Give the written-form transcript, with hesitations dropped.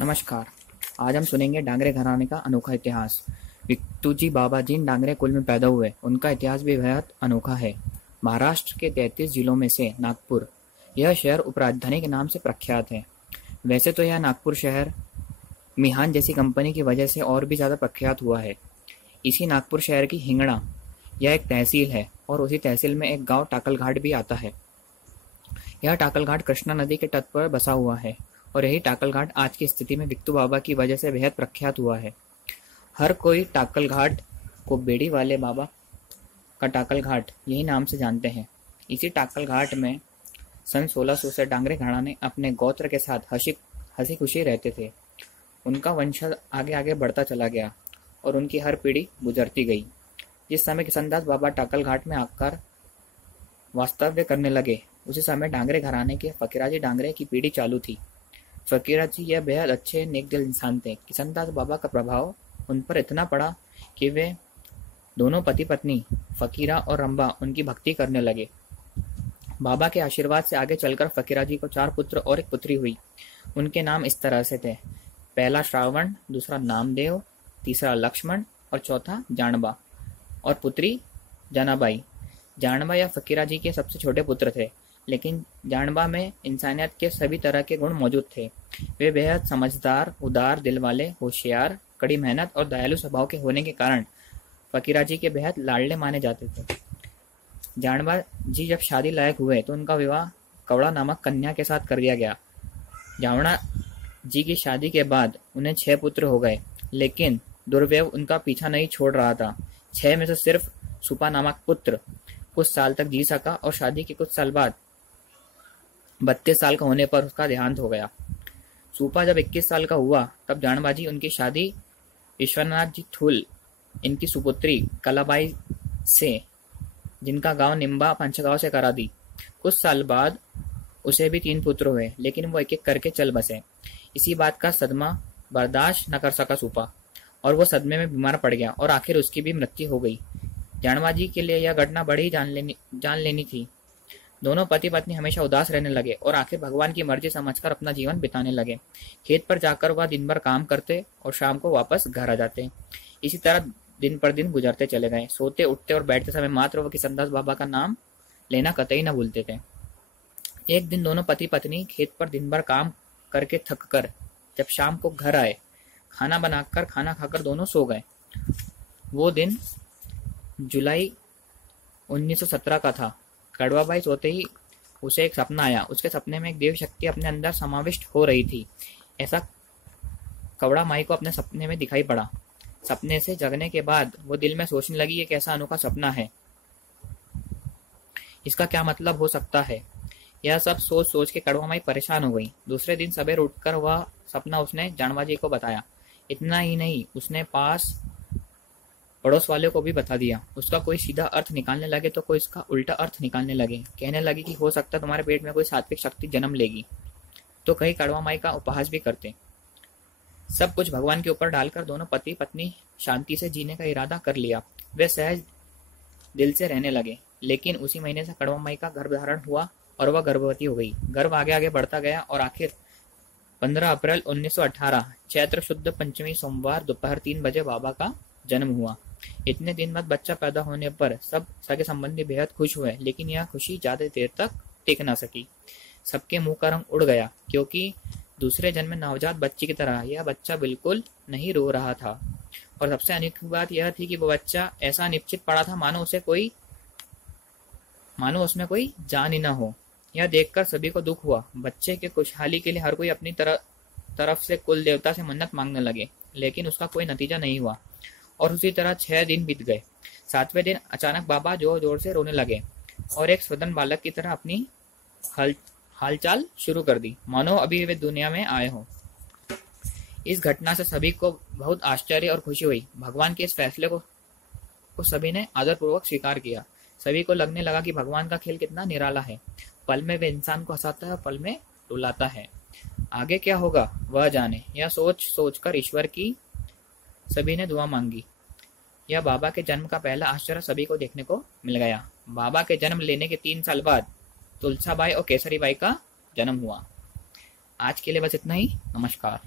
नमस्कार। आज हम सुनेंगे डांगरे घराने का अनोखा इतिहास। विक्टूजी बाबा जिन डांगरे कुल में पैदा हुए, उनका इतिहास भी बेहद अनोखा है। महाराष्ट्र के 33 जिलों में से नागपुर, यह शहर उपराजधानी के नाम से प्रख्यात है। वैसे तो यह नागपुर शहर मिहान जैसी कंपनी की वजह से और भी ज़्यादा प्रख्यात हुआ है। इसी नागपुर शहर की हिंगणा, यह एक तहसील है और उसी तहसील में एक गांव टाकलघाट भी आता है। यह टाकलघाट कृष्णा नदी के तट पर बसा हुआ है और यही टाकलघाट आज की स्थिति में विक्टू बाबा की वजह से बेहद प्रख्यात हुआ है। हर कोई टाकलघाट को बेड़ी वाले बाबा का टाकलघाट यही नाम से जानते हैं। इसी टाकलघाट में सन 1600 से डांगरे घराने अपने गोत्र के साथ हंसी खुशी रहते थे। उनका वंशज आगे आगे बढ़ता चला गया और उनकी हर पीढ़ी गुजरती गई। जिस समय किशनदास बाबा टाकलघाट में आकर वास्तव्य करने लगे, उसी समय डांगरे घराने के फकीराजी डांगरे की पीढ़ी चालू थी। फकीराजी यह बेहद अच्छे नेकदिल इंसान थे। किशनदास बाबा का प्रभाव उन पर इतना पड़ा कि वे दोनों पति पत्नी फकीरा और रंबा उनकी भक्ति करने लगे। बाबा के आशीर्वाद से आगे चलकर फकीराजी को 4 पुत्र और एक पुत्री हुई। उनके नाम इस तरह से थे: पहला श्रावण, दूसरा नामदेव, तीसरा लक्ष्मण और चौथा जानबा, और पुत्री जनाबाई। जानबा या फकीराजी के सबसे छोटे पुत्र थे, लेकिन जानबा में इंसानियत के सभी तरह के गुण मौजूद थे। वे बेहद समझदार, उदार दिल वाले, होशियार, कड़ी मेहनत और दयालु स्वभाव के होने के कारण फकीराजी के बेहद लाडले माने जाते थे। जानबा जी जब शादी लायक हुए तो उनका विवाह कवड़ा नामक कन्या के साथ कर दिया गया। जावड़ा जी की शादी के बाद उन्हें 6 पुत्र हो गए, लेकिन दुर्व्यव उनका पीछा नहीं छोड़ रहा था। 6 में से सिर्फ सुपा नामक पुत्र कुछ साल तक जी सका और शादी के कुछ साल बाद 32 साल का होने पर उसका देहांत हो गया। सूपा जब 21 साल का हुआ तब जानबाजी उनकी शादी विश्वनाथ जी थुल, इनकी सुपुत्री कलाबाई से, जिनका गांव निम्बा पंचगांव से, करा दी। कुछ साल बाद उसे भी 3 पुत्र हुए, लेकिन वो एक एक करके चल बसे। इसी बात का सदमा बर्दाश्त न कर सका सूपा और वो सदमे में बीमार पड़ गया और आखिर उसकी भी मृत्यु हो गई। जानबाजी के लिए यह घटना बड़ी जान लेनी थी। दोनों पति पत्नी हमेशा उदास रहने लगे और आखिर भगवान की मर्जी समझकर अपना जीवन बिताने लगे। खेत पर जाकर वह दिन भर काम करते और शाम को वापस घर आ जाते। इसी तरह दिन पर दिन गुजरते चले गए। सोते, उठते और बैठते समय मात्र वह किशनदास बाबा का नाम लेना कतई न भूलते थे। एक दिन दोनों पति पत्नी खेत पर दिन भर काम करके थक कर जब शाम को घर आए, खाना बनाकर खाना खाकर दोनों सो गए। वो दिन जुलाई 1917 का था। कड़वाबाई सोते ही उसे एक सपना आया। उसके सपने में एक देव शक्ति अपने अंदर समाविष्ट हो रही थी, ऐसा कवड़ा माई को अपने सपने में दिखाई पड़ा। सपने से जगने के बाद वो दिल में सोचने लगी, ये कैसा अनोखा सपना है, इसका क्या मतलब हो सकता है। यह सब सोच सोच के कड़वा माई परेशान हो गई। दूसरे दिन सवेर उठकर वह सपना उसने जानबाजी को बताया। इतना ही नहीं, उसने पास पड़ोस वाले को भी बता दिया। उसका कोई सीधा अर्थ निकालने लगे तो कोई इसका उल्टा अर्थ निकालने लगे। कहने लगे कि हो सकता है तुम्हारे पेट में कोई सात्विक शक्ति जन्म लेगी, तो कहीं कड़वा माई का उपहास भी करते। सब कुछ भगवान के ऊपर डालकर दोनों पति पत्नी शांति से जीने का इरादा कर लिया। वे सहज दिल से रहने लगे। लेकिन उसी महीने से कड़वा माई का गर्भधारण हुआ और वह गर्भवती हो गई। गर्भ आगे आगे बढ़ता गया और आखिर 15 अप्रैल 1918 चैत्र शुद्ध पंचमी सोमवार दोपहर 3 बजे बाबा का जन्म हुआ। इतने दिन बाद बच्चा पैदा होने पर सब सगे संबंधी बेहद खुश हुए, लेकिन यह खुशी ज्यादा देर तक टिक न सकी। सबके मुंह का रंग उड़ गया, क्योंकि दूसरे जन्म नवजात बच्चे की तरह यह बच्चा बिल्कुल नहीं रो रहा था। और सबसे अनोखी बात यह थी कि वो बच्चा ऐसा निश्चित पड़ा था मानो उसमें कोई जान ही न हो। यह देखकर सभी को दुख हुआ। बच्चे के खुशहाली के लिए हर कोई अपनी तरफ से कुल देवता से मन्नत मांगने लगे, लेकिन उसका कोई नतीजा नहीं हुआ। और उसी तरह 6 दिन बीत गए। 7वें दिन अचानक बाबा जोर जोर से रोने लगे और एक स्वतंत्र बालक की तरह अपनी हालचाल शुरू कर दी, मानो अभी वे दुनिया में आए हों। इस घटना से सभी को बहुत आश्चर्य और खुशी हुई। भगवान के इस फैसले को सभी ने आदरपूर्वक स्वीकार किया। सभी को लगने लगा कि भगवान का खेल कितना निराला है। पल में वे इंसान को हंसाता है, पल में रुलाता है। आगे क्या होगा वह जाने। यह सोच सोचकर ईश्वर की सभी ने दुआ मांगी। यह बाबा के जन्म का पहला आश्चर्य सभी को देखने को मिल गया। बाबा के जन्म लेने के 3 साल बाद तुलसाबाई और केसरीबाई का जन्म हुआ। आज के लिए बस इतना ही। नमस्कार।